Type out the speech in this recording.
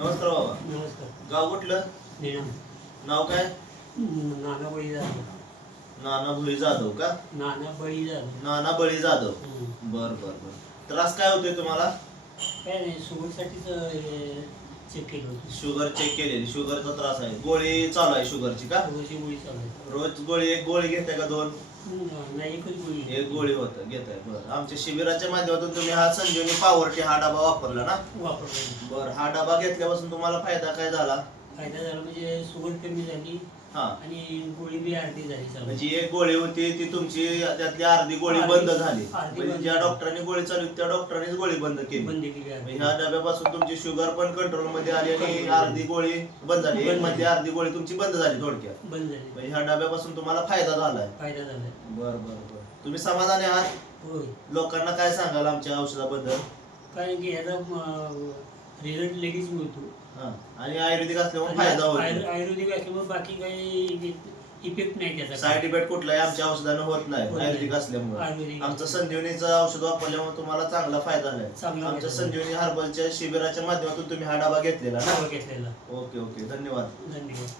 नमस्कार बाबा. नमस्कार. गाव कुठलं? निळम. नाव काय? नाना बळी जाधव. नाना भुई जाधव का? नाना बळी जाधव. नाना बळी जाधव. हम्म. बर बर बर. त्रास काय होतोय तुम्हाला? काय नाही, शुगरसाठीच चेक केलं होतं. शुगर चेक केलेली, शुगरचा त्रास आहे. गोळी चालू आहे शुगरची का? शुगरची गोळी चालू आहे. रोज गोळी, एक गोळी घेताय का दोन? नाही, एकच गोळी. एक गोळी होतं घेताय. बरं, आमच्या शिबिराच्या माध्यमातून तुम्ही हा संजीवनी पॉवरटी हा डबा वापरला ना? वापरला. बर, हा डबा घेतल्यापासून तुम्हाला फायदा काय झाला? फायदा झाला म्हणजे शुगर कमी झाली हा, आणि गोळी बी अर्धी झाली चालू. म्हणजे एक गोळी होती ती तुमची, त्यातली अर्धी गोळी बंद झाली. म्हणजे ज्या डॉक्टरांनी गोळी चालू त्या डॉक्टरांनीच गोळी बंद केली. बंद केली आहे. ह्या डब्यापासून तुमची शुगर पण कंट्रोल मध्ये आली आणि अर्धी गोळी बंद झाली. एक मध्ये अर्धी गोळी तुमची बंद झाली थोडक्यात. बंद झाली. म्हणजे ह्या डब्यापासून तुम्हाला फायदा झालाय. फायदा झालाय. बर बर बर. तुम्ही समाधानी आहात? होय. लोकांना काय सांगाल आमच्या औषधाबद्दल? काय की ह्याचा रिझल्ट लगेच मिळतो. हा, आणि आयुर्वेदिक असल्यामुळे फायदा होतो. आयुर्वेदिक असल्यामुळे बाकी काही इफेक्ट नाही त्याचा. साईड इफेक्ट कुठलाही आमच्या औषधानं होत नाही आयुर्वेदिक असल्यामुळे. आयुर्वेदिक आमचं संजीवनीचं औषध वापरल्यामुळे तुम्हाला चांगला फायदा झालाय. चांगला आमच्या फायदा. संजीवनी हर्बलच्या शिबिराच्या माध्यमातून तुम्ही हा डबा घेतलेला ना? घेतलेला. ओके ओके, धन्यवाद. धन्यवाद.